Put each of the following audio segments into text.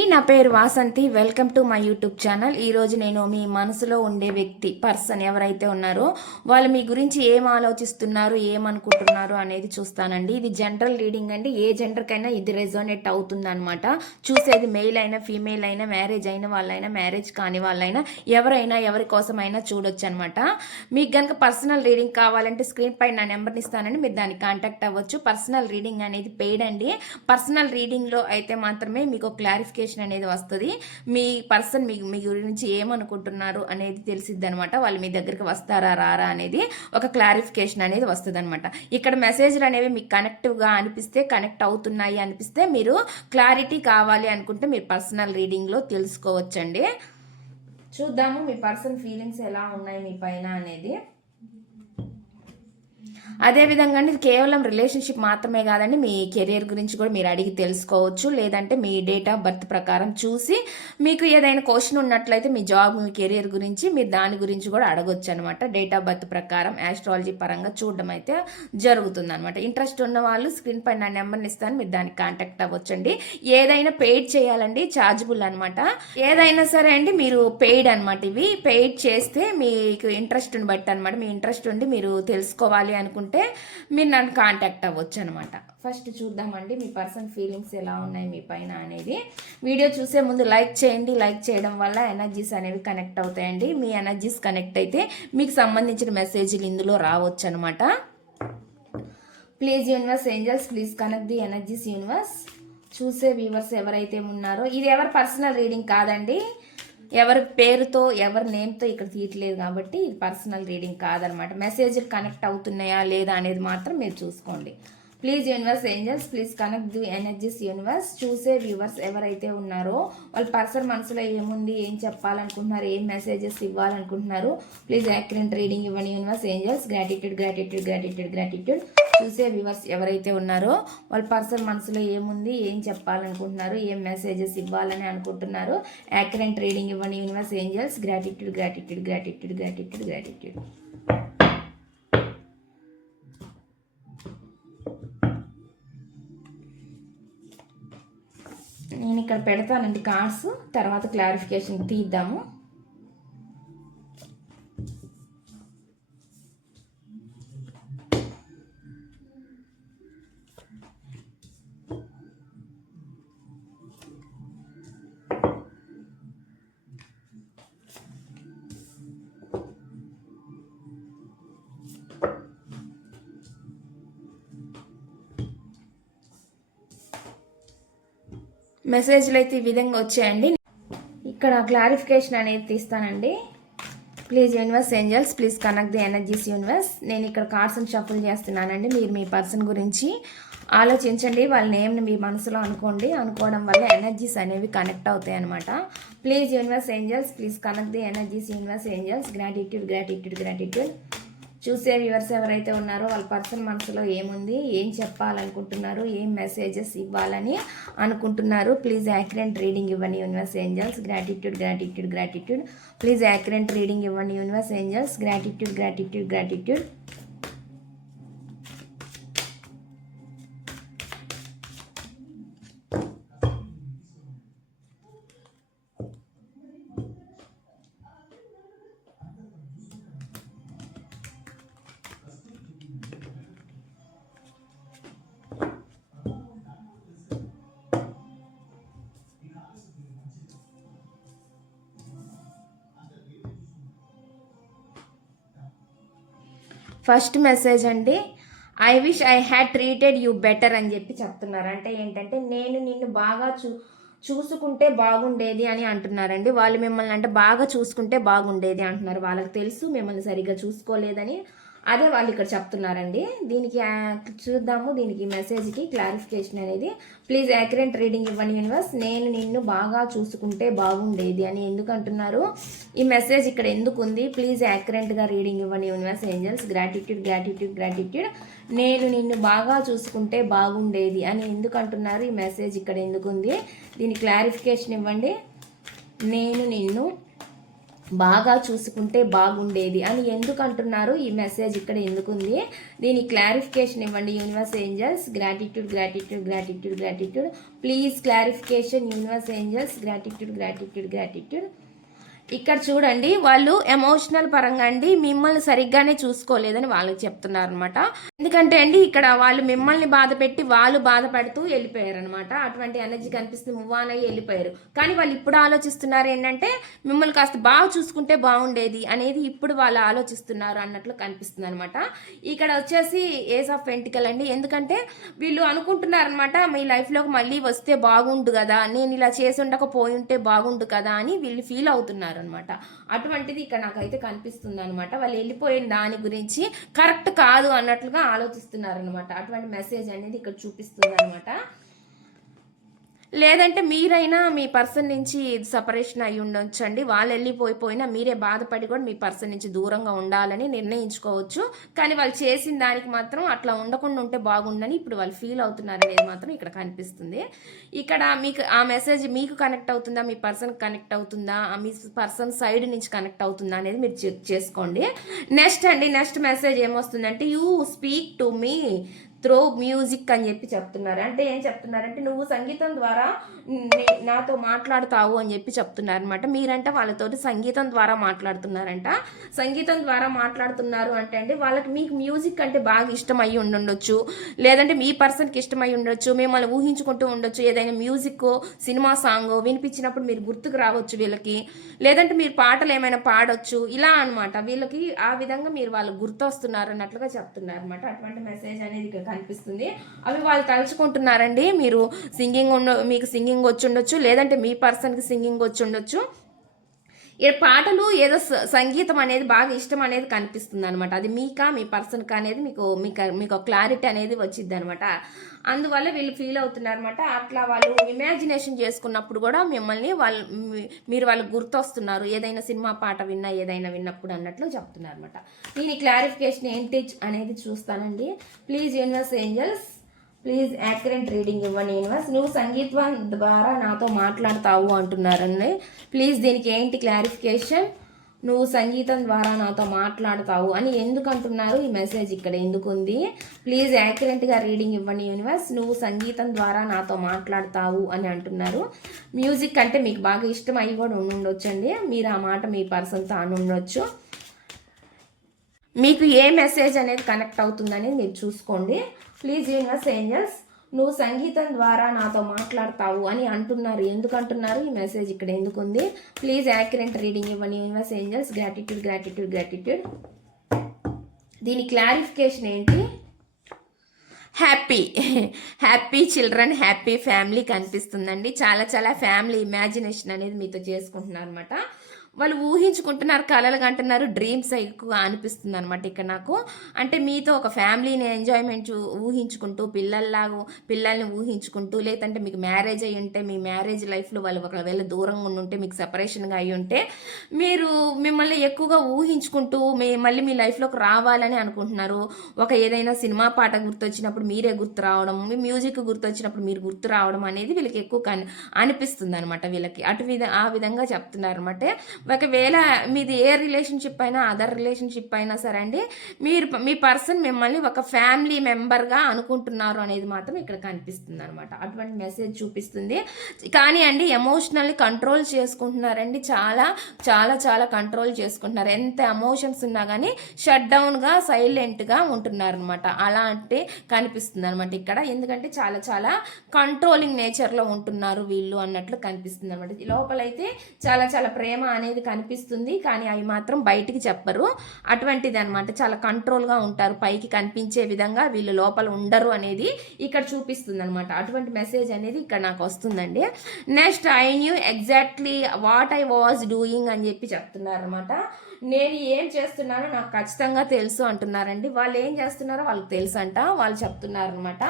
అండి నా పేరు Vasanthi. Welcome to my YouTube channel ఈరోజు నేను మీ మనసులో ఉండే వ్యక్తి పర్సన్ ఎవరైతే ఉన్నారో వాళ్ళు మీ గురించి ఏం ఆలోచిస్తున్నారు ఏమనుకుంటున్నారు అనేది చూస్తానండి. ఇది జనరల్ రీడింగ్ అండి. ఏ జెండర్కైనా ఇది రెజోనేట్ అవుతుంది అనమాట చూసేది మెయిల్ అయినా ఫీమేల్ అయినా మ్యారేజ్ అయిన వాళ్ళైనా మ్యారేజ్ కాని వాళ్ళైనా ఎవరైనా ఎవరి కోసమైనా చూడొచ్చు అనమాట మీకు కనుక పర్సనల్ రీడింగ్ కావాలంటే స్క్రీన్ పై నా నెంబర్ని ఇస్తానండి. మీరు దానికి కాంటాక్ట్ అవ్వచ్చు. పర్సనల్ రీడింగ్ అనేది పెయిడ్ అండి. పర్సనల్ రీడింగ్లో అయితే మాత్రమే మీకు క్లారిఫికేషన్ అనేది వస్తుంది. మీ పర్సన్ మీ మీ గురించి ఏమనుకుంటున్నారు అనేది తెలిసిద్ది అనమాట వాళ్ళు మీ దగ్గరికి వస్తారా రారా అనేది ఒక క్లారిఫికేషన్ అనేది వస్తుంది అనమాట ఇక్కడ మెసేజ్లు అనేవి మీకు కనెక్టివ్గా అనిపిస్తే కనెక్ట్ అవుతున్నాయి అనిపిస్తే మీరు క్లారిటీ కావాలి అనుకుంటే మీరు పర్సనల్ రీడింగ్లో తెలుసుకోవచ్చండి. చూద్దాము మీ పర్సన్ ఫీలింగ్స్ ఎలా ఉన్నాయి మీ పైన అనేది. అదే విధంగా అండి కేవలం రిలేషన్షిప్ మాత్రమే కాదండి మీ కెరియర్ గురించి కూడా మీరు అడిగి తెలుసుకోవచ్చు. లేదంటే మీ డేట్ ఆఫ్ బర్త్ ప్రకారం చూసి మీకు ఏదైనా క్వశ్చన్ ఉన్నట్లయితే మీ జాబ్ మీ కెరియర్ గురించి మీరు దాని గురించి కూడా అడగొచ్చు అనమాట డేట్ ఆఫ్ బర్త్ ప్రకారం ఆస్ట్రాలజీ పరంగా చూడడం అయితే జరుగుతుంది అనమాట ఇంట్రెస్ట్ ఉన్న వాళ్ళు స్క్రీన్ పైన నా నెంబర్ని ఇస్తాను మీరు దానికి కాంటాక్ట్ అవ్వచ్చండి. ఏదైనా పెయిడ్ చేయాలండి ఛార్జబుల్ అనమాట ఏదైనా సరే అండి మీరు పెయిడ్ అనమాట ఇవి. పెయిడ్ చేస్తే మీకు ఇంట్రెస్ట్ని బట్టి అనమాట మీ ఇంట్రెస్ట్ ఉండి మీరు తెలుసుకోవాలి అనుకుంటే మీరు నన్ను కాంటాక్ట్ అవ్వచ్చు అనమాట ఫస్ట్ చూద్దామండి మీ పర్సన్ ఫీలింగ్స్ ఎలా ఉన్నాయి మీ పైన అనేది. వీడియో చూసే ముందు లైక్ చేయండి. లైక్ చేయడం వల్ల ఎనర్జీస్ అనేవి కనెక్ట్ అవుతాయండి. మీ ఎనర్జీస్ కనెక్ట్ అయితే మీకు సంబంధించిన మెసేజ్లు ఇందులో రావచ్చు అనమాట please universe angels please connect the energies universe చూసే వ్యూవర్స్ ఎవరైతే ఉన్నారో ఇది ఎవరు పర్సనల్ రీడింగ్ కాదండి. ఎవరి పేరుతో ఎవరి నేమ్తో ఇక్కడ తీయట్లేదు కాబట్టి ఇది పర్సనల్ రీడింగ్ కాదనమాట. మెసేజ్లు కనెక్ట్ అవుతున్నాయా లేదా అనేది మాత్రం మీరు చూసుకోండి. Please universe angels please connect the energies universe చూసే వ్యూవర్స్ ఎవరైతే ఉన్నారో వాళ్ళ పర్సన్ మనసులో ఏముంది ఏం చెప్పాలనుకుంటున్నారు ఏం మెసేజెస్ ఇవ్వాలనుకుంటున్నారు ప్లీజ్ యాక్యురెంట్ రీడింగ్ ఇవ్వండి universe angels gratitude gratitude gratitude gratitude చూసే వ్యూవర్స్ ఎవరైతే ఉన్నారో వాళ్ళ పర్సన్ మనసులో ఏముంది ఏం చెప్పాలనుకుంటున్నారు ఏం మెసేజెస్ ఇవ్వాలని అనుకుంటున్నారు యాక్యురెంట్ రీడింగ్ ఇవ్వండి universe angels gratitude gratitude gratitude gratitude gratitude నేను ఇక్కడ పెడతానండి కార్డ్స్ తర్వాత క్లారిఫికేషన్ తీద్దాము. మెసేజ్లు అయితే ఈ విధంగా వచ్చాయండి. ఇక్కడ క్లారిఫికేషన్ అనేది తీస్తానండి. Please universe angels please connect the energies universe. నేను ఇక్కడ కార్డ్స్ని షఫుల్ చేస్తున్నానండి. మీరు మీ పర్సన్ గురించి ఆలోచించండి. వాళ్ళ నేమ్ని మీ మనసులో అనుకోండి. అనుకోవడం వల్ల ఎనర్జీస్ అనేవి కనెక్ట్ అవుతాయి అనమాట please universe angels please connect the energies universe angels. Gratitude gratitude gratitude చూసే వ్యూవర్స్ ఎవరైతే ఉన్నారో వాళ్ళ పర్సన్ మనసులో ఏముంది ఏం చెప్పాలనుకుంటున్నారు ఏం మెసేజెస్ ఇవ్వాలని అనుకుంటున్నారు ప్లీజ్ యాక్రెంట్ రీడింగ్ ఇవ్వండి universe angels gratitude gratitude gratitude please accurate reading ఇవ్వండి universe angels gratitude gratitude gratitude first message అండి I wish I had treated you better అని చెప్పి చెప్తున్నారు. అంటే ఏంటంటే నేను నిన్ను బాగా చూ చూసుకుంటే బాగుండేది అని అంటున్నారండి. వాళ్ళు మిమ్మల్ని అంటే బాగా చూసుకుంటే బాగుండేది అంటున్నారు. వాళ్ళకి తెలుసు మిమ్మల్ని సరిగ్గా చూసుకోలేదని అదే వాళ్ళు ఇక్కడ చెప్తున్నారండి. దీనికి చూద్దాము. దీనికి మెసేజ్కి క్లారిఫికేషన్ అనేది. ప్లీజ్ యాక్యురెంట్ రీడింగ్ ఇవ్వండి యూనివర్స్. నేను నిన్ను బాగా చూసుకుంటే బాగుండేది అని ఎందుకు అంటున్నారు ఈ మెసేజ్ ఇక్కడ ఎందుకు ఉంది ప్లీజ్ యాక్యురెంట్గా రీడింగ్ ఇవ్వండి universe angels. Gratitude gratitude gratitude. నేను నిన్ను బాగా చూసుకుంటే బాగుండేది అని ఎందుకు అంటున్నారు ఈ మెసేజ్ ఇక్కడ ఎందుకు ఉంది దీని క్లారిఫికేషన్ ఇవ్వండి. నేను నిన్ను బాగా చూసుకుంటే బాగుండేది అని ఎందుకు అంటున్నారు ఈ మెసేజ్ ఇక్కడ ఎందుకుంది? దీని క్లారిఫికేషన్ ఇవ్వండి universe angels gratitude gratitude gratitude gratitude please clarification universe angels gratitude gratitude gratitude ఇక్కడ చూడండి వాళ్ళు ఎమోషనల్ పరంగా అండి మిమ్మల్ని సరిగ్గానే చూసుకోలేదని వాళ్ళకి చెప్తున్నారు అనమాట ఎందుకంటే అండి ఇక్కడ వాళ్ళు మిమ్మల్ని బాధ పెట్టి వాళ్ళు బాధపడుతూ వెళ్ళిపోయారు అనమాట అటువంటి ఎనర్జీ కనిపిస్తుంది మూవ్ ఆన్ అయ్యి వెళ్ళిపోయారు. కానీ వాళ్ళు ఇప్పుడు ఆలోచిస్తున్నారు ఏంటంటే మిమ్మల్ని కాస్త బాగా చూసుకుంటే బాగుండేది అనేది ఇప్పుడు వాళ్ళు ఆలోచిస్తున్నారు అన్నట్లు కనిపిస్తుంది అనమాట ఇక్కడ వచ్చేసి ఏస్ ఆఫ్ వెంటికల్ అండి. ఎందుకంటే వీళ్ళు అనుకుంటున్నారు అనమాట మీ లైఫ్లోకి మళ్ళీ వస్తే బాగుండు కదా నేను ఇలా చేసి ఉండకపోయి ఉంటే బాగుండు కదా అని వీళ్ళు ఫీల్ అవుతున్నారు. అనమాట అటువంటిది ఇక్కడ నాకైతే కనిపిస్తుంది అనమాట వాళ్ళు వెళ్ళిపోయిన దాని గురించి కరెక్ట్ కాదు అన్నట్లుగా ఆలోచిస్తున్నారనమాట అటువంటి మెసేజ్ అనేది ఇక్కడ చూపిస్తుంది అనమాట లేదంటే మీరైనా మీ పర్సన్ నుంచి సపరేషన్ అయి ఉండొచ్చండి. వాళ్ళు వెళ్ళిపోయిపోయినా మీరే బాధపడి కూడా మీ పర్సన్ నుంచి దూరంగా ఉండాలని నిర్ణయించుకోవచ్చు. కానీ వాళ్ళు చేసిన దానికి మాత్రం అట్లా ఉండకుండా ఉంటే బాగుండని ఇప్పుడు వాళ్ళు ఫీల్ అవుతున్నారు అనేది మాత్రం ఇక్కడ కనిపిస్తుంది. ఇక్కడ మీకు ఆ మెసేజ్ మీకు కనెక్ట్ అవుతుందా? మీ పర్సన్ కనెక్ట్ అవుతుందా? ఆ మీ పర్సన్ సైడ్ నుంచి కనెక్ట్ అవుతుందా అనేది మీరు చెక్ చేసుకోండి. నెక్స్ట్ అండి నెక్స్ట్ మెసేజ్ ఏమొస్తుందంటే you speak to me through music అని చెప్పి చెప్తున్నారు. అంటే ఏం చెప్తున్నారంటే నువ్వు సంగీతం ద్వారా నాతో మాట్లాడతావు అని చెప్పి చెప్తున్నారు అనమాట మీరంటే వాళ్ళతోటి సంగీతం ద్వారా మాట్లాడుతున్నారంట. సంగీతం ద్వారా మాట్లాడుతున్నారు అంటే అండి వాళ్ళకి మీకు మ్యూజిక్ అంటే బాగా ఇష్టం అయ్యి ఉండుండొచ్చు. లేదంటే మీ పర్సన్కి ఇష్టమై ఉండొచ్చు. మిమ్మల్ని ఊహించుకుంటూ ఉండొచ్చు. ఏదైనా మ్యూజిక్ సినిమా సాంగ్ వినిపించినప్పుడు మీరు గుర్తుకు రావచ్చు వీళ్ళకి. లేదంటే మీరు పాటలు ఏమైనా పాడొచ్చు. ఇలా అనమాట వీళ్ళకి ఆ విధంగా మీరు వాళ్ళు గుర్తొస్తున్నారు అన్నట్లుగా చెప్తున్నారు అనమాట అటువంటి మెసేజ్ అనేది ఇక్కడ కనిపిస్తుంది. అవి వాళ్ళు తలుచుకుంటున్నారండి. మీరు సింగింగ్ ఉండ మీకు సింగింగ్ వచ్చి ఉండొచ్చు లేదంటే మీ పర్సన్కి సింగింగ్ వచ్చి ఉండొచ్చు పాటలు ఏదో సంగీతం అనేది బాగా ఇష్టం అనేది కనిపిస్తుంది అనమాట అది మీకా మీ పర్సన్కా అనేది మీకు మీకు మీకు క్లారిటీ అనేది వచ్చింది అనమాట అందువల్ల వీళ్ళు ఫీల్ అవుతున్నారు అనమాట అట్లా వాళ్ళు ఇమాజినేషన్ చేసుకున్నప్పుడు కూడా మిమ్మల్ని వాళ్ళు మీరు వాళ్ళకి గుర్తొస్తున్నారు. ఏదైనా సినిమా పాట విన్నా ఏదైనా విన్నప్పుడు అన్నట్లు చెప్తున్నారు అనమాట దీని క్లారిఫికేషన్ ఏంటి అనేది చూస్తానండి. Please universe angels. Please accurate reading ఇవ్వండి యూనివర్స్ నువ్వు సంగీతం ద్వారా నాతో మాట్లాడతావు అంటున్నారండి ప్లీజ్ దీనికి ఏంటి క్లారిఫికేషన్? నువ్వు సంగీతం ద్వారా నాతో మాట్లాడతావు అని ఎందుకు అంటున్నారు? ఈ మెసేజ్ ఇక్కడ ఎందుకు ఉంది? ప్లీజ్ యాక్యురెంట్గా రీడింగ్ ఇవ్వండి యూనివర్స్ నువ్వు సంగీతం ద్వారా నాతో మాట్లాడతావు అని అంటున్నారు. మ్యూజిక్ అంటే మీకు బాగా ఇష్టం అయ్యి కూడా ఉండుండొచ్చండి. మీరు ఆ మాట మీ పర్సన్తో అనుండొచ్చు. మీకు ఏ మెసేజ్ అనేది కనెక్ట్ అవుతుందనేది మీరు చూసుకోండి. ప్లీజ్ యూనివర్స్ ఏంజల్స్ నువ్వు సంగీతం ద్వారా నాతో మాట్లాడతావు అని అంటున్నారు. ఎందుకు అంటున్నారు? ఈ మెసేజ్ ఇక్కడ ఎందుకు ఉంది? ప్లీజ్ యాక్యురెంట్ రీడింగ్ ఇవ్వండి universe angels gratitude gratitude gratitude దీని క్లారిఫికేషన్ ఏంటి? Happy happy children happy family కనిపిస్తుందండి. చాలా చాలా ఫ్యామిలీ ఇమాజినేషన్ అనేది మీతో చేసుకుంటున్నారు అనమాట వాళ్ళు ఊహించుకుంటున్నారు కలలు కంటున్నారు డ్రీమ్స్ ఎక్కువ అనిపిస్తుంది అనమాట ఇక్కడ నాకు. అంటే మీతో ఒక ఫ్యామిలీని ఎంజాయ్మెంట్ చూ- ఊహించుకుంటూ పిల్లల్లాగా పిల్లల్ని ఊహించుకుంటూ లేదంటే మీకు మ్యారేజ్ అయ్యి ఉంటే మీ మ్యారేజ్ లైఫ్లో వాళ్ళు ఒకవేళ దూరంగా ఉండి ఉంటే మీకు సపరేషన్గా అయ్యి ఉంటే మీరు మిమ్మల్ని ఎక్కువగా ఊహించుకుంటూ మీ మళ్ళీ మీ లైఫ్లోకి రావాలని అనుకుంటున్నారు. ఒక ఏదైనా సినిమా పాట గుర్తొచ్చినప్పుడు మీరే గుర్తు రావడం మీ మ్యూజిక్ గుర్తొచ్చినప్పుడు మీరు గుర్తు రావడం అనేది వీళ్ళకి ఎక్కువ అనిపిస్తుంది అనమాట వీళ్ళకి. అటు విధ ఆ విధంగా చెప్తున్నారు అనమాట ఒకవేళ మీది ఏ రిలేషన్షిప్ అయినా అదర్ రిలేషన్షిప్ అయినా సరే అండి మీరు మీ పర్సన్ మిమ్మల్ని ఒక ఫ్యామిలీ మెంబర్గా అనుకుంటున్నారు అనేది మాత్రం ఇక్కడ కనిపిస్తుంది అనమాట అటువంటి మెసేజ్ చూపిస్తుంది. కానీ అండి ఎమోషనల్ని కంట్రోల్ చేసుకుంటున్నారండి. చాలా చాలా చాలా కంట్రోల్ చేసుకుంటున్నారు. ఎంత ఎమోషన్స్ ఉన్నా కానీ షట్ డౌన్గా సైలెంట్గా ఉంటున్నారు అనమాట అలా అంటే కనిపిస్తుంది అనమాట ఇక్కడ. ఎందుకంటే చాలా చాలా కంట్రోలింగ్ నేచర్లో ఉంటున్నారు వీళ్ళు అన్నట్లు కనిపిస్తుంది అనమాట లోపలైతే చాలా చాలా ప్రేమ అనేది అనేది కనిపిస్తుంది. కానీ అవి మాత్రం బయటికి చెప్పరు. అటువంటిది అనమాట చాలా కంట్రోల్గా ఉంటారు. పైకి కనిపించే విధంగా వీళ్ళు లోపల ఉండరు అనేది ఇక్కడ చూపిస్తుంది అనమాట అటువంటి మెసేజ్ అనేది ఇక్కడ నాకు వస్తుందండి. Next I knew exactly what I was doing అని చెప్పి చెప్తున్నారు అనమాట నేను ఏం చేస్తున్నానో నాకు ఖచ్చితంగా తెలుసు అంటున్నారండి. వాళ్ళు ఏం చేస్తున్నారో వాళ్ళకి తెలుసు అంట వాళ్ళు చెప్తున్నారు అనమాట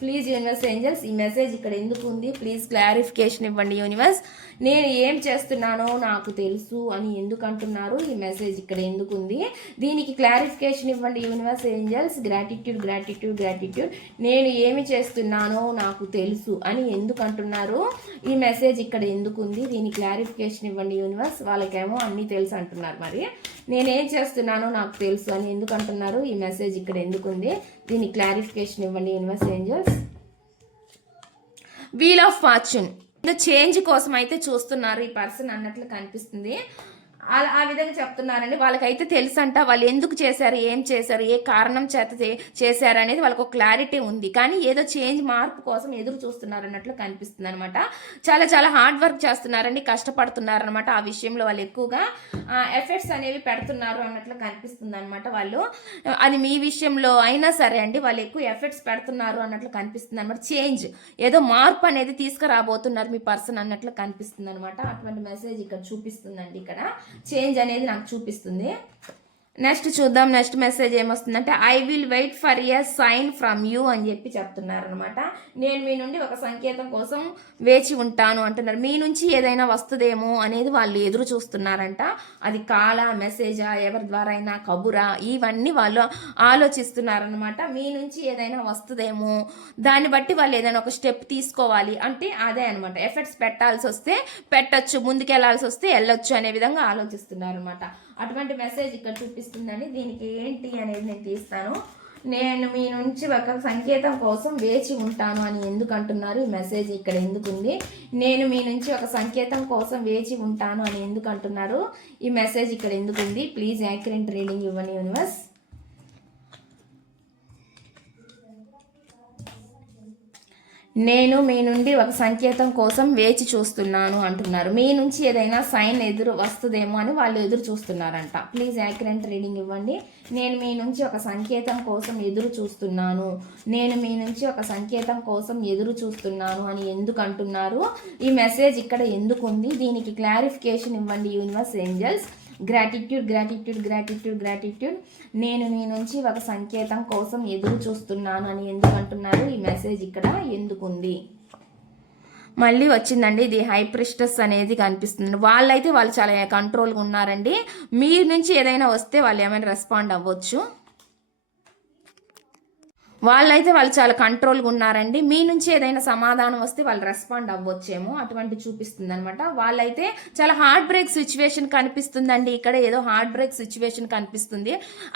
ప్లీజ్ యూనివర్స్ ఏంజల్స్ ఈ మెసేజ్ ఇక్కడ ఎందుకు ఉంది? ప్లీజ్ క్లారిఫికేషన్ ఇవ్వండి యూనివర్స్ నేను ఏం చేస్తున్నానో నాకు తెలుసు అని ఎందుకు అంటున్నారు? ఈ మెసేజ్ ఇక్కడ ఎందుకు ఉంది? దీనికి క్లారిఫికేషన్ ఇవ్వండి universe angels gratitude gratitude gratitude నేను ఏమి చేస్తున్నానో నాకు తెలుసు అని ఎందుకు అంటున్నారు? ఈ మెసేజ్ ఇక్కడ ఎందుకు ఉంది? దీని క్లారిఫికేషన్ ఇవ్వండి యూనివర్స్ వాళ్ళకేమో అన్నీ తెలుసు అంటున్నారు మరి. నేనేం చేస్తున్నానో నాకు తెలుసు అని ఎందుకు అంటున్నారు ఈ మెసేజ్ ఇక్కడ ఎందుకుంది? దీని క్లారిఫికేషన్ ఇవ్వండి universe angels wheel of fortune change కోసం అయితే చూస్తున్నారు ఈ పర్సన్ అన్నట్లు కనిపిస్తుంది. అలా ఆ విధంగా చెప్తున్నారండి. వాళ్ళకైతే తెలుసంట వాళ్ళు ఎందుకు చేశారు ఏం చేశారు ఏ కారణం చేత చేశారు అనేది వాళ్ళకు ఒక క్లారిటీ ఉంది. కానీ ఏదో చేంజ్ మార్పు కోసం ఎదురు చూస్తున్నారు అన్నట్లు కనిపిస్తుంది అనమాట చాలా చాలా హార్డ్ వర్క్ చేస్తున్నారండి కష్టపడుతున్నారనమాట ఆ విషయంలో వాళ్ళు ఎక్కువగా. ఎఫర్ట్స్ అనేవి పెడుతున్నారు అన్నట్లు కనిపిస్తుంది అనమాట వాళ్ళు. అది మీ విషయంలో అయినా సరే అండి వాళ్ళు ఎక్కువ ఎఫర్ట్స్ పెడుతున్నారు అన్నట్లు కనిపిస్తుంది అనమాట చేంజ్ ఏదో మార్పు అనేది తీసుకురాబోతున్నారు మీ పర్సన్ అన్నట్లు కనిపిస్తుంది అనమాట అటువంటి మెసేజ్ ఇక్కడ చూపిస్తుందండి ఇక్కడ. చేంజ్ అనేది నాకు చూపిస్తుంది. నెక్స్ట్ చూద్దాం నెక్స్ట్ మెసేజ్ ఏమొస్తుందంటే I will wait for a sign from you అని చెప్పి చెప్తున్నారు అనమాట నేను మీ నుండి ఒక సంకేతం కోసం వేచి ఉంటాను అంటున్నారు. మీ నుంచి ఏదైనా వస్తుందేమో అనేది వాళ్ళు ఎదురు చూస్తున్నారంట. అది కాల మెసేజా ఎవరి ద్వారా అయినా కబురా ఇవన్నీ వాళ్ళు ఆలోచిస్తున్నారనమాట మీ నుంచి ఏదైనా వస్తుందేమో దాన్ని బట్టి వాళ్ళు ఏదైనా ఒక స్టెప్ తీసుకోవాలి అంటే అదే అనమాట ఎఫర్ట్స్ పెట్టాల్సి వస్తే పెట్టొచ్చు ముందుకెళ్ళాల్సి వస్తే వెళ్ళొచ్చు అనే విధంగా ఆలోచిస్తున్నారు అనమాట అటువంటి మెసేజ్ ఇక్కడ చూపిస్తుందండి. దీనికి ఏంటి అనేది నేను తీస్తాను. నేను మీ నుంచి ఒక సంకేతం కోసం వేచి ఉంటాను అని ఎందుకు అంటున్నారు? ఈ మెసేజ్ ఇక్కడ ఎందుకుంది నేను మీ నుంచి ఒక సంకేతం కోసం వేచి ఉంటాను అని ఎందుకు అంటున్నారు? ఈ మెసేజ్ ఇక్కడ ఎందుకుంది ప్లీజ్ యాక్యురెంట్ రీడింగ్ ఇవ్వని యూనివర్స్ నేను మీ నుండి ఒక సంకేతం కోసం వేచి చూస్తున్నాను అంటున్నారు. మీ నుంచి ఏదైనా సైన్ ఎదురు వస్తుందేమో అని వాళ్ళు ఎదురు చూస్తున్నారంట. ప్లీజ్ యాక్యురెంట్ రీడింగ్ ఇవ్వండి. నేను మీ నుంచి ఒక సంకేతం కోసం ఎదురు చూస్తున్నాను. నేను మీ నుంచి ఒక సంకేతం కోసం ఎదురు చూస్తున్నాను అని ఎందుకు అంటున్నారు? ఈ మెసేజ్ ఇక్కడ ఎందుకు ఉంది దీనికి క్లారిఫికేషన్ ఇవ్వండి universe angels. Gratitude gratitude gratitude gratitude నేను మీ నుంచి ఒక సంకేతం కోసం ఎదురు చూస్తున్నాను అని ఎందుకు అంటున్నారు? ఈ మెసేజ్ ఇక్కడ ఎందుకుంది? మళ్ళీ వచ్చిందండి ఇది హైప్రిస్టస్ అనేది కనిపిస్తుంది. వాళ్ళైతే వాళ్ళు చాలా కంట్రోల్గా ఉన్నారండి. మీ నుంచి ఏదైనా వస్తే వాళ్ళు ఏమైనా రెస్పాండ్ అవ్వచ్చు. వాళ్ళైతే వాళ్ళు చాలా కంట్రోల్గా ఉన్నారండి. మీ నుంచి ఏదైనా సమాధానం వస్తే వాళ్ళు రెస్పాండ్ అవ్వచ్చేమో అటువంటి చూపిస్తుంది అనమాట వాళ్ళైతే చాలా హార్ట్ బ్రేక్ సిచ్యువేషన్ కనిపిస్తుందండి. ఇక్కడ ఏదో హార్ట్ బ్రేక్ సిచ్యువేషన్ కనిపిస్తుంది.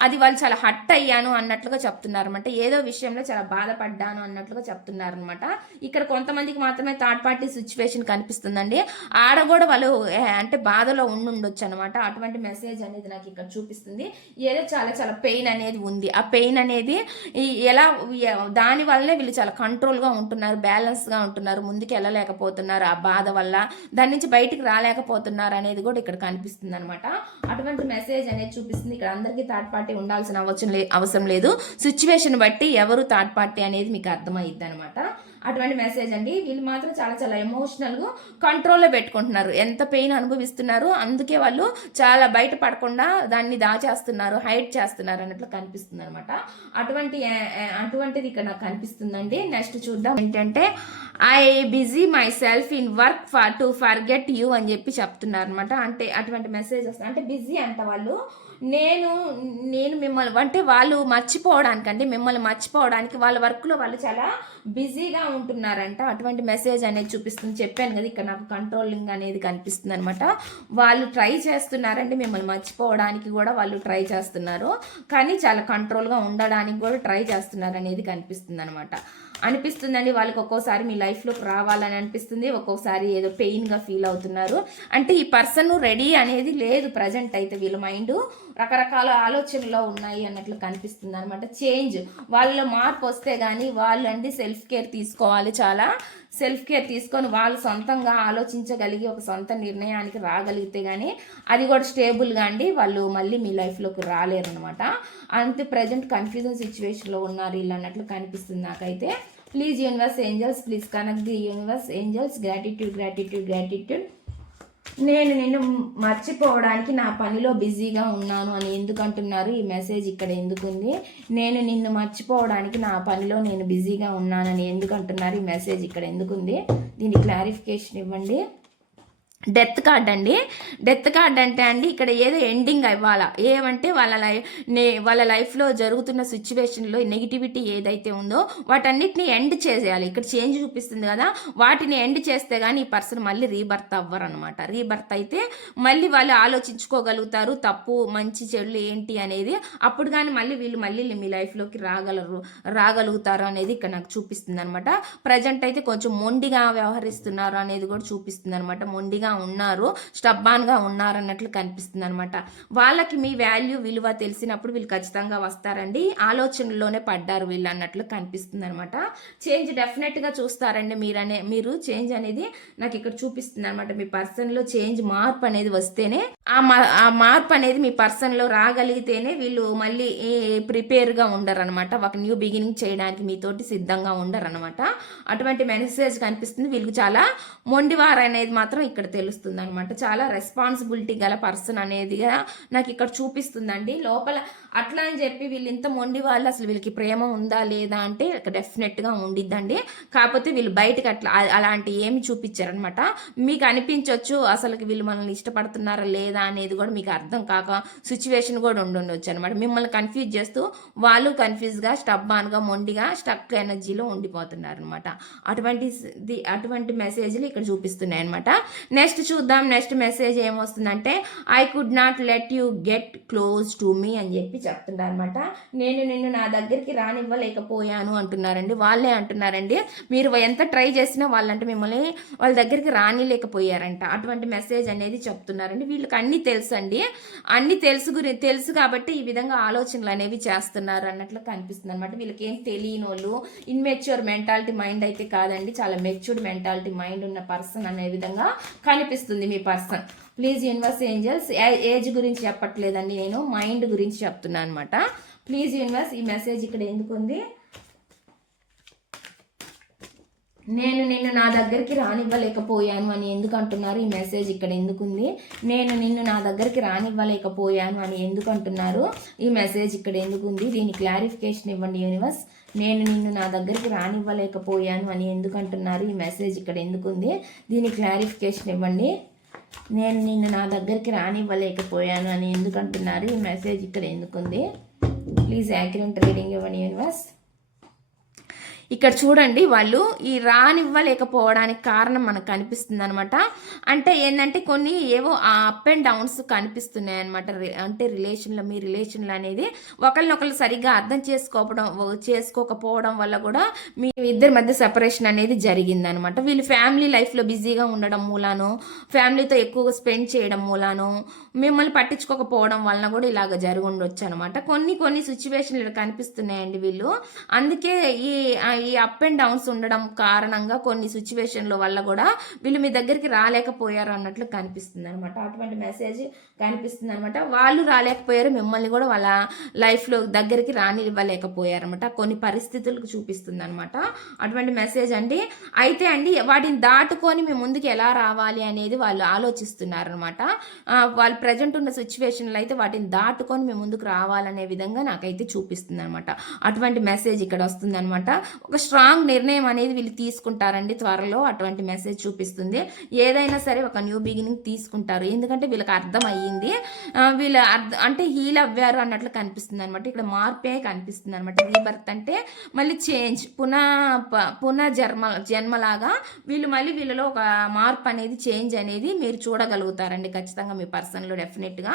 అది వాళ్ళు చాలా హట్ అయ్యాను అన్నట్లుగా చెప్తున్నారు అనమాట ఏదో విషయంలో చాలా బాధపడ్డాను అన్నట్లుగా చెప్తున్నారు అనమాట ఇక్కడ కొంతమందికి మాత్రమే థర్డ్ పార్టీ సిచ్యువేషన్ కనిపిస్తుందండి. ఆడ కూడా వాళ్ళు అంటే బాధలో ఉండుండొచ్చు అనమాట అటువంటి మెసేజ్ అనేది నాకు ఇక్కడ చూపిస్తుంది. ఏదో చాలా చాలా పెయిన్ అనేది ఉంది. ఆ పెయిన్ అనేది ఈ ఎలా దాని వల్లనే వీళ్ళు చాలా కంట్రోల్గా ఉంటున్నారు బ్యాలెన్స్గా ఉంటున్నారు ముందుకు వెళ్ళలేకపోతున్నారు. ఆ బాధ వల్ల దాని నుంచి బయటికి రాలేకపోతున్నారు అనేది కూడా ఇక్కడ కనిపిస్తుంది అనమాట అటువంటి మెసేజ్ అనేది చూపిస్తుంది. ఇక్కడ అందరికీ థర్డ్ పార్టీ ఉండాల్సిన అవసరం అవసరం లేదు. సిచ్యువేషన్ బట్టి ఎవరు థర్డ్ పార్టీ అనేది మీకు అర్థమైద్ది అనమాట అటువంటి మెసేజ్ అండి. వీళ్ళు మాత్రం చాలా చాలా ఎమోషనల్గా కంట్రోల్లో పెట్టుకుంటున్నారు. ఎంత పెయిన్ అనుభవిస్తున్నారు అందుకే వాళ్ళు చాలా బయట పడకుండా దాన్ని దాచేస్తున్నారు హైడ్ చేస్తున్నారు అన్నట్లు కనిపిస్తుంది అనమాట అటువంటి అటువంటిది ఇక్కడ నాకు కనిపిస్తుందండి. నెక్స్ట్ చూద్దాం. ఏంటంటే I busy myself in work for to forget you అని చెప్పి చెప్తున్నారు అనమాట అంటే అటువంటి మెసేజ్ వస్తుంది. అంటే బిజీ అంట వాళ్ళు. నేను నేను మిమ్మల్ని అంటే వాళ్ళు మర్చిపోవడానికి అంటే మిమ్మల్ని మర్చిపోవడానికి వాళ్ళ వర్క్లో వాళ్ళు చాలా బిజీగా ఉంటున్నారంట. అటువంటి మెసేజ్ అనేది చూపిస్తుంది. చెప్పాను కదా ఇక్కడ నాకు కంట్రోలింగ్ అనేది కనిపిస్తుంది అనమాట వాళ్ళు ట్రై చేస్తున్నారంటే మిమ్మల్ని మర్చిపోవడానికి కూడా వాళ్ళు ట్రై చేస్తున్నారు. కానీ చాలా కంట్రోల్గా ఉండడానికి కూడా ట్రై చేస్తున్నారు అనేది కనిపిస్తుంది అనమాట అనిపిస్తుందండి. వాళ్ళకి ఒక్కోసారి మీ లైఫ్లోకి రావాలని అనిపిస్తుంది. ఒక్కోసారి ఏదో పెయిన్గా ఫీల్ అవుతున్నారు. అంటే ఈ పర్సన్ రెడీ అనేది లేదు ప్రజెంట్ అయితే వీళ్ళ మైండ్ రకరకాల ఆలోచనలో ఉన్నాయి అన్నట్లు కనిపిస్తుంది అనమాట చేంజ్ వాళ్ళలో మార్పు వస్తే కానీ వాళ్ళు అండి సెల్ఫ్ కేర్ తీసుకోవాలి చాలా. సెల్ఫ్ కేర్ తీసుకొని వాళ్ళు సొంతంగా ఆలోచించగలిగి ఒక సొంత నిర్ణయానికి రాగలిగితే కానీ అది కూడా స్టేబుల్గా అండి. వాళ్ళు మళ్ళీ మీ లైఫ్లోకి రాలేరు అనమాట అంతే ప్రజెంట్ కన్ఫ్యూజన్ సిచ్యువేషన్లో ఉన్నారు వీళ్ళు అన్నట్లు కనిపిస్తుంది నాకైతే. Please universe angels please connect the universe angels gratitude gratitude gratitude నేను నిన్ను మర్చిపోవడానికి నా పనిలో బిజీగా ఉన్నాను అని ఎందుకు అంటున్నారు ఈ మెసేజ్ ఇక్కడ ఎందుకు ఉంది నేను నిన్ను మర్చిపోవడానికి నా పనిలో నేను బిజీగా ఉన్నానని ఎందుకు అంటున్నారు ఈ మెసేజ్ ఇక్కడ ఎందుకుంది? దీని క్లారిఫికేషన్ ఇవ్వండి. డెత్ కార్డ్ అండి. డెత్ కార్డ్ అంటే అండి ఇక్కడ ఏదో ఎండింగ్ అవ్వాలా. ఏమంటే వాళ్ళ లైఫ్ వాళ్ళ లైఫ్లో జరుగుతున్న సిచ్యువేషన్లో నెగిటివిటీ ఏదైతే ఉందో వాటన్నిటిని ఎండ్ చేసేయాలి. ఇక్కడ చేంజ్ చూపిస్తుంది కదా వాటిని ఎండ్ చేస్తే కానీ ఈ పర్సన్ మళ్ళీ రీబర్త్ అవ్వరు అనమాట రీబర్త్ అయితే మళ్ళీ వాళ్ళు ఆలోచించుకోగలుగుతారు తప్పు మంచి చెడులు ఏంటి అనేది. అప్పుడు కానీ మళ్ళీ వీళ్ళు మళ్ళీ మీ లైఫ్లోకి రాగలరు రాగలుగుతారు అనేది ఇక్కడ నాకు చూపిస్తుంది అనమాట ప్రజెంట్ అయితే కొంచెం మొండిగా వ్యవహరిస్తున్నారు అనేది కూడా చూపిస్తుంది అనమాట మొండిగా ఉన్నారు స్టబ్బాన్గా ఉన్నారు అన్నట్లు కనిపిస్తుంది అనమాట వాళ్ళకి మీ వాల్యూ విలువ తెలిసినప్పుడు వీళ్ళు ఖచ్చితంగా వస్తారండి. ఆలోచనలోనే పడ్డారు వీళ్ళు అన్నట్లు కనిపిస్తుంది అనమాట చేంజ్ డెఫినెట్గా చూస్తారండి మీరనే మీరు చేంజ్ అనేది నాకు ఇక్కడ చూపిస్తుంది అనమాట మీ పర్సన్లో చేంజ్ మార్పు అనేది వస్తేనే ఆ మా ఆ మార్పు అనేది మీ పర్సన్లో రాగలిగితేనే వీళ్ళు మళ్ళీ ప్రిపేర్గా ఉండరు అనమాట ఒక న్యూ బిగినింగ్ చేయడానికి మీతోటి సిద్ధంగా ఉండరు అనమాట అటువంటి మెసేజ్ కనిపిస్తుంది. వీళ్ళకి చాలా మొండివారు అనేది మాత్రం ఇక్కడ తెలుస్తుంది అనమాట చాలా రెస్పాన్సిబిలిటీ గల పర్సన్ అనేదిగా నాకు ఇక్కడ చూపిస్తుందండి. లోపల అట్లా అని చెప్పి వీళ్ళు ఇంత మొండి వాళ్ళు అసలు వీళ్ళకి ప్రేమ ఉందా లేదా అంటే డెఫినెట్గా ఉండిద్దండి. కాకపోతే వీళ్ళు బయటకు అట్లా అలాంటి ఏమి చూపించారనమాట మీకు అనిపించవచ్చు అసలుకి వీళ్ళు మనల్ని ఇష్టపడుతున్నారా లేదా అనేది కూడా మీకు అర్థం కాక సిచ్యువేషన్ కూడా ఉండుండొచ్చు అనమాట మిమ్మల్ని కన్ఫ్యూజ్ చేస్తూ వాళ్ళు కన్ఫ్యూజ్గా స్టబ్బాన్గా మొండిగా స్టక్ ఎనర్జీలో ఉండిపోతున్నారు అనమాట అటువంటి ది- అటువంటి మెసేజ్లు ఇక్కడ చూపిస్తున్నాయి అనమాట నెక్స్ట్ చూద్దాం. నెక్స్ట్ మెసేజ్ ఏమొస్తుందంటే I could not let you get close to me అని చెప్పి చెప్తున్నారు అనమాట నేను నిన్ను నా దగ్గరికి రానివ్వలేకపోయాను అంటున్నారండి. వాళ్ళే అంటున్నారండి. మీరు ఎంత ట్రై చేసినా వాళ్ళంటే మిమ్మల్ని వాళ్ళ దగ్గరికి రానిలేకపోయారంట. అటువంటి మెసేజ్ అనేది చెప్తున్నారండి. వీళ్ళకి అన్నీ తెలుసు అండి అన్నీ తెలుసు గురి తెలుసు కాబట్టి ఈ విధంగా ఆలోచనలు అనేవి చేస్తున్నారు అన్నట్లు కనిపిస్తుంది అనమాట వీళ్ళకి ఏం తెలియని వాళ్ళు ఇన్మెచ్యూర్ మెంటాలిటీ మైండ్ అయితే కాదండి. చాలా మెచ్యూర్డ్ మెంటాలిటీ మైండ్ ఉన్న పర్సన్ అనే విధంగా కనిపిస్తుంది మీ person please universe angels age గురించి చెప్పట్లేదండి నేను మైండ్ గురించి చెప్తున్నాను అనమాట ప్లీజ్ యూనివర్స్ ఈ మెసేజ్ ఇక్కడ ఎందుకు ఉంది? నేను నిన్ను నా దగ్గరికి రానివ్వలేకపోయాను అని ఎందుకు అంటున్నారు? ఈ మెసేజ్ ఇక్కడ ఎందుకుంది నేను నిన్ను నా దగ్గరికి రానివ్వలేకపోయాను అని ఎందుకు అంటున్నారు? ఈ మెసేజ్ ఇక్కడ ఎందుకుంది దీని క్లారిఫికేషన్ ఇవ్వండి యూనివర్స్. నేను నిన్ను నా దగ్గరికి రానివ్వలేకపోయాను అని ఎందుకు అంటున్నారు? ఈ మెసేజ్ ఇక్కడ ఎందుకుంది దీని క్లారిఫికేషన్ ఇవ్వండి. నేను నిన్ను నా దగ్గరికి రానివ్వలేకపోయాను అని ఎందుకంటున్నారు? ఈ మెసేజ్ ఇక్కడ ఎందుకుంది? ప్లీజ్ యాక్యురెంట్ రీడింగ్ ఇవ్వండి యూనివర్స్ ఇక్కడ చూడండి వాళ్ళు ఈ రానివ్వలేకపోవడానికి కారణం మనకు కనిపిస్తుంది అనమాట అంటే ఏంటంటే కొన్ని ఏవో అప్ అండ్ డౌన్స్ కనిపిస్తున్నాయి అనమాట అంటే రిలేషన్లో మీ రిలేషన్లు అనేది ఒకరినొకరు సరిగ్గా అర్థం చేసుకోవడం చేసుకోకపోవడం వల్ల కూడా మీ ఇద్దరి మధ్య సెపరేషన్ అనేది జరిగిందనమాట వీళ్ళు ఫ్యామిలీ లైఫ్లో బిజీగా ఉండడం మూలాను ఫ్యామిలీతో ఎక్కువగా స్పెండ్ చేయడం మూలాను మిమ్మల్ని పట్టించుకోకపోవడం వలన కూడా ఇలాగ జరిగి ఉండొచ్చు అనమాట కొన్ని కొన్ని సిచ్యువేషన్లు కనిపిస్తున్నాయండి వీళ్ళు. అందుకే ఈ ఈ అప్ అండ్ డౌన్స్ ఉండడం కారణంగా కొన్ని సిచ్యువేషన్ల వల్ల కూడా వీళ్ళు మీ దగ్గరికి రాలేకపోయారు అన్నట్లు కనిపిస్తుంది అనమాట అటువంటి మెసేజ్ కనిపిస్తుంది అనమాట వాళ్ళు రాలేకపోయారు మిమ్మల్ని కూడా వాళ్ళ లైఫ్లో దగ్గరికి రానివ్వలేకపోయారు అనమాట కొన్ని పరిస్థితులకు చూపిస్తుంది అనమాట అటువంటి మెసేజ్ అండి. అయితే అండి వాటిని దాటుకొని మీ ముందుకు ఎలా రావాలి అనేది వాళ్ళు ఆలోచిస్తున్నారు అనమాట వాళ్ళు ప్రజెంట్ ఉన్న సిచ్యువేషన్లో అయితే వాటిని దాటుకొని మీ ముందుకు రావాలనే విధంగా నాకైతే చూపిస్తుంది అనమాట అటువంటి మెసేజ్ ఇక్కడ వస్తుంది అనమాట ఒక స్ట్రాంగ్ నిర్ణయం అనేది వీళ్ళు తీసుకుంటారండి త్వరలో అటువంటి మెసేజ్ చూపిస్తుంది. ఏదైనా సరే ఒక న్యూ బిగినింగ్ తీసుకుంటారు. ఎందుకంటే వీళ్ళకి అర్థం అయ్యింది. అర్థం అంటే హీల్ అవ్వారు అన్నట్లు కనిపిస్తుంది అనమాట ఇక్కడ మార్పే కనిపిస్తుంది అనమాట రీబర్త్ అంటే మళ్ళీ చేంజ్ పునః ప- పునః జన్మ జన్మలాగా వీళ్ళు మళ్ళీ వీళ్ళలో ఒక మార్పు అనేది చేంజ్ అనేది మీరు చూడగలుగుతారండి ఖచ్చితంగా మీ పర్సన్లో డెఫినెట్గా.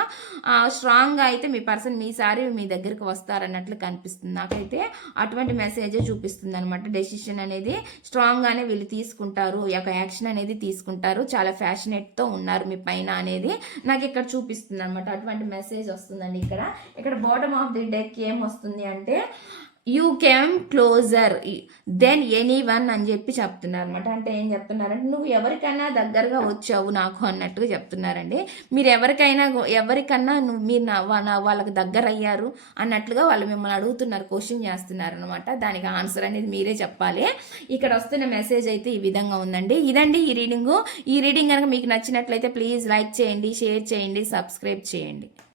స్ట్రాంగ్గా అయితే మీ పర్సన్ మీసారి మీ దగ్గరికి వస్తారన్నట్లు కనిపిస్తుంది. నాకైతే అటువంటి మెసేజే చూపిస్తుంది అనమాట. డెసిషన్ అనేది స్ట్రాంగ్గానే వీళ్ళు తీసుకుంటారు. ఈ యొక్క యాక్షన్ అనేది తీసుకుంటారు. చాలా ఫ్యాషనేట్తో ఉన్నారు మీ పైన అనేది నాకు ఇక్కడ చూపిస్తుంది అనమాట. అటువంటి మెసేజ్ వస్తుందండి ఇక్కడ. ఇక్కడ బాటమ్ ఆఫ్ ది డెక్ ఏం వస్తుంది అంటే you came closer than anyone అని చెప్పి చెప్తున్నారు అనమాట అంటే ఏం చెప్తున్నారంటే నువ్వు ఎవరికైనా దగ్గరగా వచ్చావు నాకు అన్నట్టుగా చెప్తున్నారండి. మీరు ఎవరికైనా ఎవరికన్నా నువ్వు మీరు నా వాళ్ళకి దగ్గర అయ్యారు అన్నట్లుగా వాళ్ళు మిమ్మల్ని అడుగుతున్నారు క్వశ్చన్ చేస్తున్నారు అనమాట దానికి ఆన్సర్ అనేది మీరే చెప్పాలి. ఇక్కడ వస్తున్న మెసేజ్ అయితే ఈ విధంగా ఉందండి. ఇదండి ఈ రీడింగు ఈ రీడింగ్ కనుక మీకు నచ్చినట్లయితే ప్లీజ్ లైక్ చేయండి షేర్ చేయండి సబ్స్క్రైబ్ చేయండి.